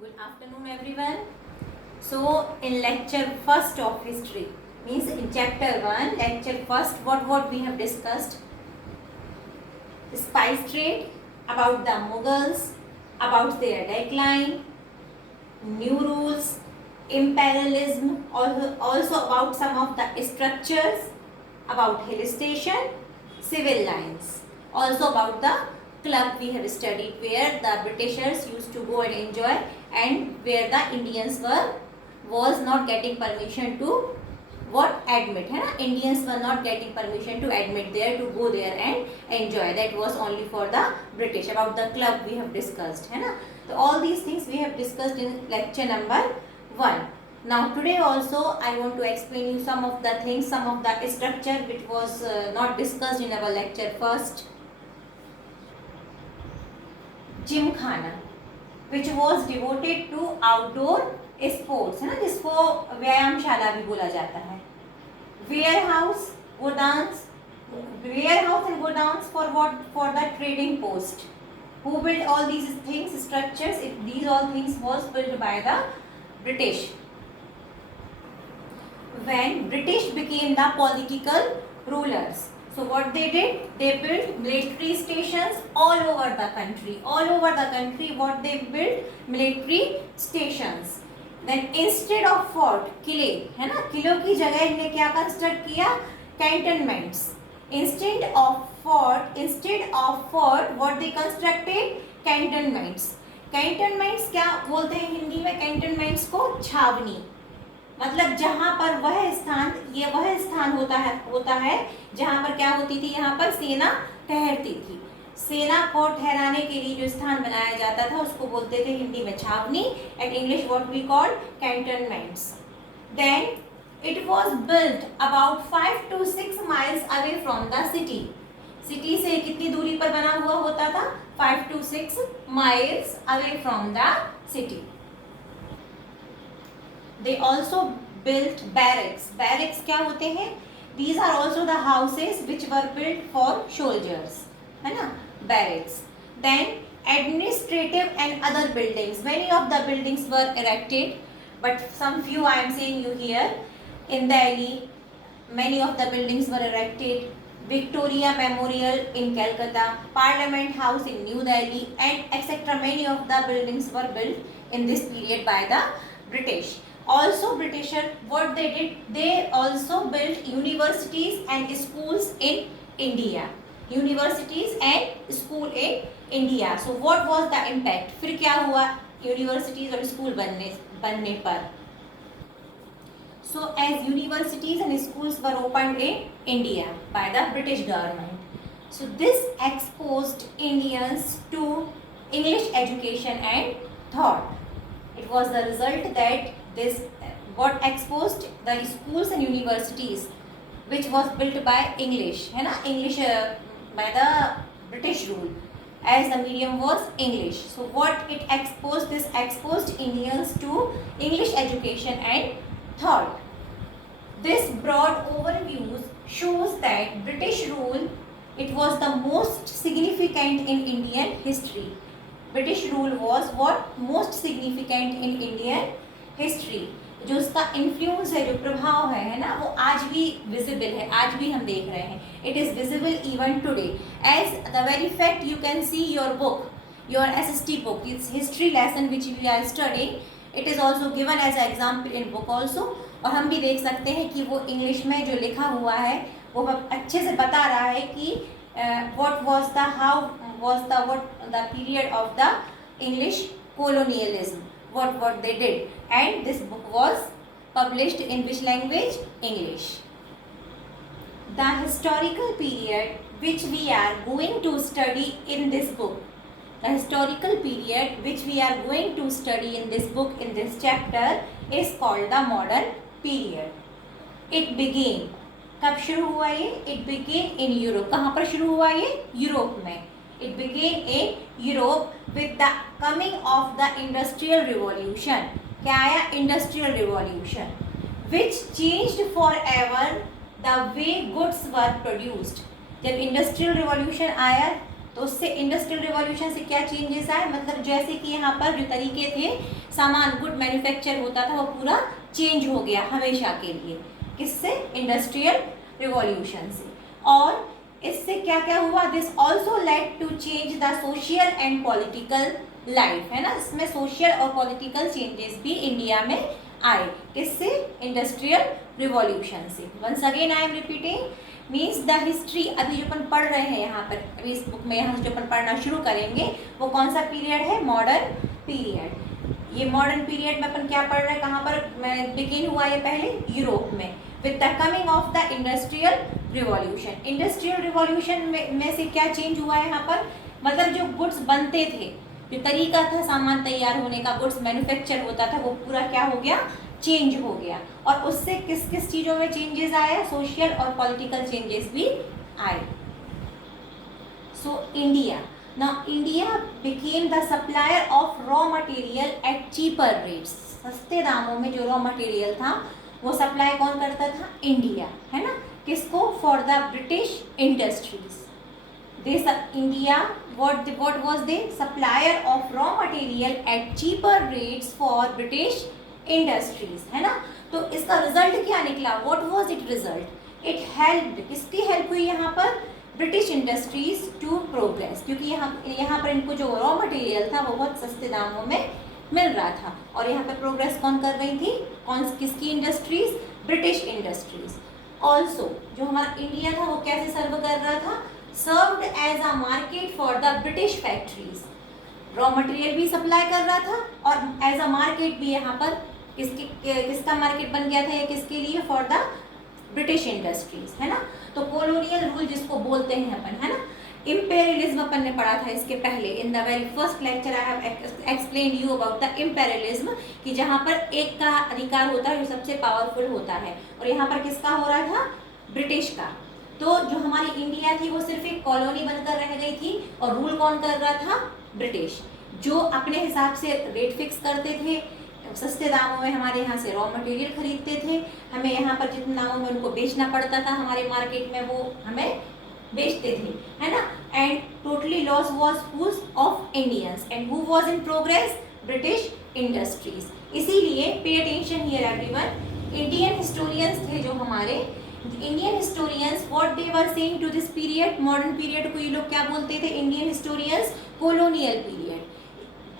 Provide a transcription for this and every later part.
Good afternoon, everyone. So, in lecture first of history, means in chapter 1, lecture first, what we have discussed? Spice trade, about the Mughals, about their decline, new rules, imperialism, also about some of the structures, about hill station, civil lines, also about the club we have studied where the Britishers used to go and enjoy and where the Indians was not getting permission to admit है ना, Indians were not getting permission to admit there, to go there and enjoy. That was only for the British. About the club we have discussed है ना. So all these things we have discussed in lecture number 1. Now today also I want to explain you some of the things, some of the structure which was not discussed in our lecture first. Gymkhana, which was devoted to outdoor sports है ना, जिसको व्यायामशाला भी बोला जाता है. Warehouse, godowns, warehouse and godowns for what? For the trading post. Who built all these things, structures? If these all things was built by the British. When British became the political rulers, so what they did? They built military stations all over the country. All over the country, what they built? Military stations. Then instead of fort, किले है ना, किलों की जगह इन्होंने क्या construct किया? कैंटनमेंट्स. Instead of fort, what they constructed? कैंटनमेंट्स. कैंटनमेंट्स क्या बोलते हैं हिंदी में? कैंटनमेंट्स को छावनी. मतलब जहां पर वह स्थान होता है जहां पर क्या होती थी? यहाँ पर सेना ठहरती थी. सेना को ठहराने के लिए जो स्थान बनाया जाता था उसको बोलते थे हिंदी में छावनी. And English what we called cantonments. Then it was built about 5 to 6 miles away from the city. City से कितनी दूरी पर बना हुआ होता था? 5 to 6 miles away from the city. They also built barracks. Barracks क्या होते हैं? These are also the houses which were built for soldiers, है ना? Barracks. Then administrative and other buildings. Many of the buildings were erected, but some few I am saying you here. In Delhi, many of the buildings were erected. Victoria Memorial in Calcutta, Parliament House in New Delhi, and etc. Many of the buildings were built in this period by the British. Also Britisher, what they did? They also built universities and schools in India. Universities and school in India. So what was the impact? फिर क्या हुआ universities और school बनने पर? So as universities and schools were opened in India by the British government, so this exposed Indians to English education and thought. It was the result that this got exposed the schools and universities which was built by English है ना, English by the British rule, as the medium was English. So what it exposed? This exposed Indians to English education and thought. This broad overview shows that British rule, it was the most significant in Indian history. British rule was what? Most significant in Indian history. जो उसका influence है, जो प्रभाव है ना, वो आज भी विजिबल है, आज भी हम देख रहे हैं. It is visible even today as the very fact you can see your book, your SST book, it's history lesson which we are studying. It is also given as a example in book also. और हम भी देख सकते हैं कि वो English में जो लिखा हुआ है वो अच्छे से बता रहा है कि what was the how was the what the period of the English colonialism, what they did. And this book was published in which language? English. The historical period which we are going to study in this book, the historical period which we are going to study in this book, in this chapter, is called the modern period. It began, कब शुरू हुआ ये? It began in Europe. कहाँ पर शुरू हुआ ये? Europe में. It began in Europe with the coming of the Industrial Revolution. क्या आया? Industrial Revolution, which changed forever the way goods were produced. जब Industrial Revolution आया तो उससे इंडस्ट्रियल रिवॉल्यूशन से क्या चेंजेस आए, मतलब जैसे कि यहाँ पर जो तरीके थे सामान गुड मैन्युफैक्चर होता था वो पूरा चेंज हो गया हमेशा के लिए, किससे, इंडस्ट्रियल रिवॉल्यूशन से। और इससे क्या क्या हुआ, this also led to change the social and political life, है ना, इसमें सोशल और पॉलिटिकल चेंजेस भी इंडिया में आए, किससे, इंडस्ट्रियल रिवॉल्यूशन से। Once again I am repeating, means the history, अभी जो अपन पढ़ रहे हैं यहाँ पर, अभी इस बुक में यहाँ से जो अपन पढ़ना शुरू करेंगे वो कौन सा पीरियड है, मॉडर्न पीरियड। ये मॉडर्न पीरियड में अपन क्या पढ़ रहे हैं, कहाँ पर बिगिन हुआ ये, पहले यूरोप में, with the coming of the industrial revolution. Industrial revolution में से क्या चेंज हुआ है यहाँ पर, मतलब जो गुड्स बनते थे, जो तरीका था सामान तैयार होने का, गुड्स मैन्युफैक्चर होता था, वो पूरा क्या हो गया, चेंज हो गया। और उससे किस किस चीज़ों में चेंजेस आया, सोशल और पॉलिटिकल चेंजेस भी आए। So India, now India became the supplier of raw material at cheaper rates. सस्ते दामों में जो रॉ मटेरियल था वो सप्लाई कौन करता था, इंडिया, है ना, किसको, for the British industries. India, what was the supplier of raw material at cheaper rates for British industries, है ना। तो इसका रिजल्ट क्या निकला, what was it result, it helped, किसकी हेल्प हुई यहाँ पर, ब्रिटिश इंडस्ट्रीज टू प्रोग्रेस, क्योंकि यहाँ पर इनको जो रॉ मटेरियल था वो बहुत सस्ते दामों में मिल रहा था। और यहाँ पर प्रोग्रेस कौन कर रही थी, किसकी इंडस्ट्रीज, ब्रिटिश इंडस्ट्रीज। ऑल्सो जो हमारा इंडिया था वो कैसे सर्व कर रहा था, served as a market for the British factories. Raw material भी सप्लाई कर रहा था और एज अ मार्केट भी यहाँ पर किसका मार्केट बन गया था, ये किसके लिए, फॉर द ब्रिटिश इंडस्ट्रीज, है ना। तो कॉलोनियल रूल जिसको बोलते हैं अपन, है ना, इम्पेरियलिज्म अपन ने पढ़ा था इसके पहले, in the very first lecture I have explain you about the imperialism, कि जहाँ पर एक का अधिकार होता है जो सबसे पावरफुल होता है, और यहाँ पर किसका हो रहा था, ब्रिटिश का। तो जो हमारी इंडिया थी वो सिर्फ एक कॉलोनी बनकर रह गई थी, और रूल कौन कर रहा था, ब्रिटिश, जो अपने हिसाब से रेट फिक्स करते थे, सस्ते दामों में हमारे यहाँ से रॉ मटेरियल खरीदते थे, हमें यहाँ पर जितने दामों में उनको बेचना पड़ता था हमारे मार्केट में वो हमें बेचते थे, है ना। And totally loss was whose of Indians and who was in progress, British industries. इसीलिए pay attention here everyone, Indian historians थे जो हमारे Indian historians, what they were saying to this period, modern period को ये लोग क्या बोलते थे, इंडियन हिस्टोरियंस, कॉलोनियल पीरियड।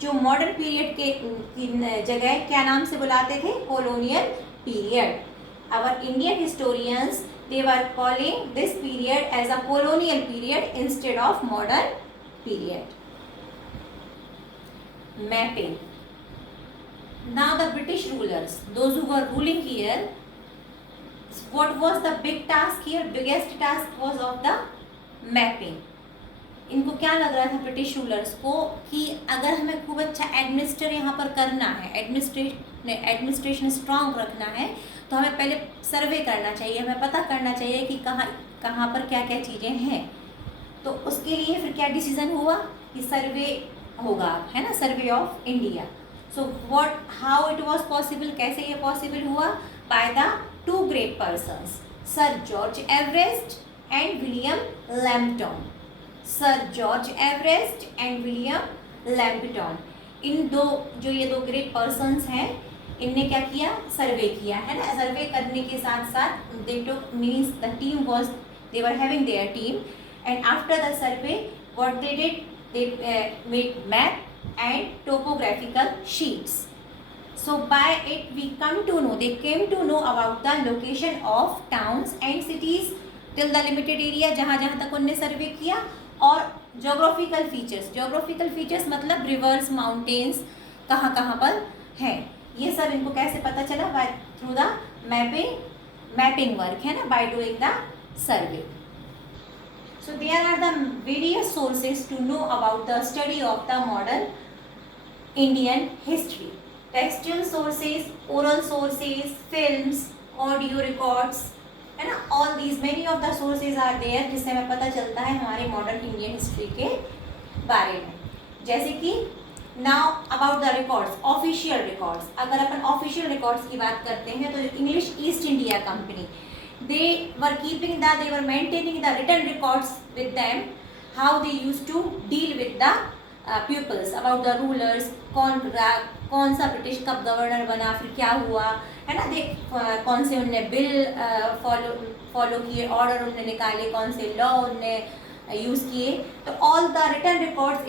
जो मॉडर्न पीरियड के जगह क्या नाम से बुलाते थे, colonial period. Our Indian historians, they were calling this period as a colonial period instead of modern period. Mapping. Now the British rulers, those who were ruling here, what was the big task here, biggest task was of the mapping. इनको क्या लग रहा था British rulers को कि अगर हमें खूब अच्छा एडमिनिस्टर यहाँ पर करना है, एडमिनिस्ट्रेशन स्ट्रांग रखना है, तो हमें पहले सर्वे करना चाहिए, हमें पता करना चाहिए कि कहाँ पर क्या क्या चीज़ें हैं। तो उसके लिए फिर क्या डिसीजन हुआ कि सर्वे होगा, है ना, survey of India. So how it was possible, कैसे ये पॉसिबल हुआ, by the two great persons, sir George Everest and William Lampton. Sir George Everest and William Lampton, इन दो जो ये दो ग्रेट पर्सन्स हैं, इनने क्या किया, सर्वे किया, है ना। सर्वे करने के साथ साथ they took, means the team was, they were having their team, and after the survey what they did, they made map and topographical sheets. So by it we come to know, they came to know about the location of towns and cities till the limited area, जहाँ जहाँ तक उनने सर्वे किया, और geographical features मतलब reverse, mountains कहाँ कहाँ पर हैं, ये सब इनको कैसे पता चला, by through the mapping work, है ना, by doing the survey. So there are the various sources to know about the study of the modern Indian history. Textual sources, oral sources, films, audio records, है ना, all these many of the sources are there, जिससे हमें पता चलता है हमारे modern Indian history के बारे में. जैसे कि now about the records, official records. अगर अपन ऑफिशियल रिकॉर्ड्स की बात करते हैं तो English east India company, they were maintaining the written records with them. how they used to deal with the pupils, about the rulers, कौन सा British कब governor बना, फिर क्या हुआ, है ना, दे कौन से उनने बिल फॉलो किए, ऑर्डर उनने निकाले, कौन से लॉ उनने यूज़ किए. तो all the written records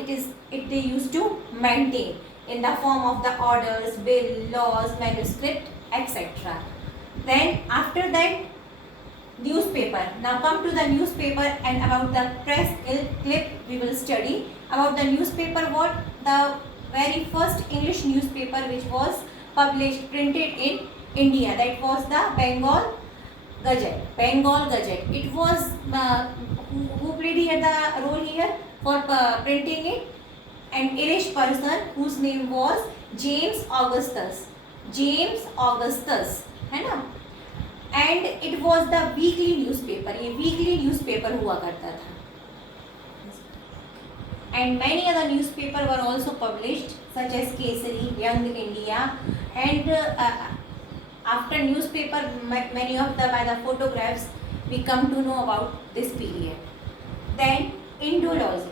it they use to maintain in the form of the orders, bill, laws, manuscript, etc. Then after that, newspaper. Now come to the newspaper, and about the press clip we will study. About the newspaper, what the very first English newspaper which was published, printed in India, that was the Bengal Gazette. Bengal Gazette. It was who played here the role here for printing it? An Irish person whose name was James Augustus. James Augustus, है ना. And it was the weekly newspaper. ये weekly newspaper हुआ करता था. And many other newspapers were also published, such as Kesari, Young India, and after newspaper, many of the by the photographs we come to know about this period. Then Indology.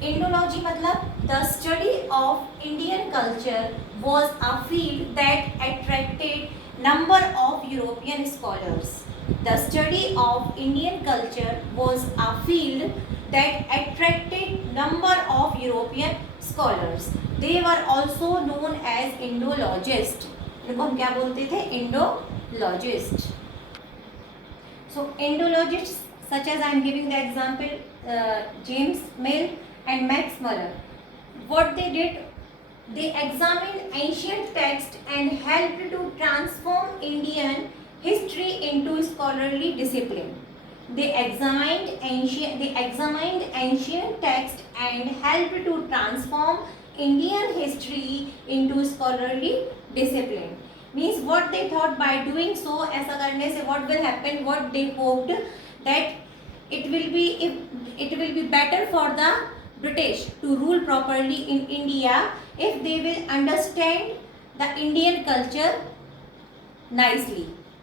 Indology मतलब the study of Indian culture was a field that attracted number of European scholars. The study of Indian culture was a field that attracted number of European scholars. They were also known as Indologists. इनको हम क्या बोलते थे? Indologist. So Indologists, such as I am giving the example, James Mill and Max Muller. What they did, they examined ancient texts and helped to transform Indian history into scholarly discipline. They examined ancient texts and helped to transform Indian history into scholarly discipline. Means what they thought, by doing so, ऐसा करने से what will happen, what they hoped, that it will be better for the British to rule properly in India if they will understand the Indian culture nicely.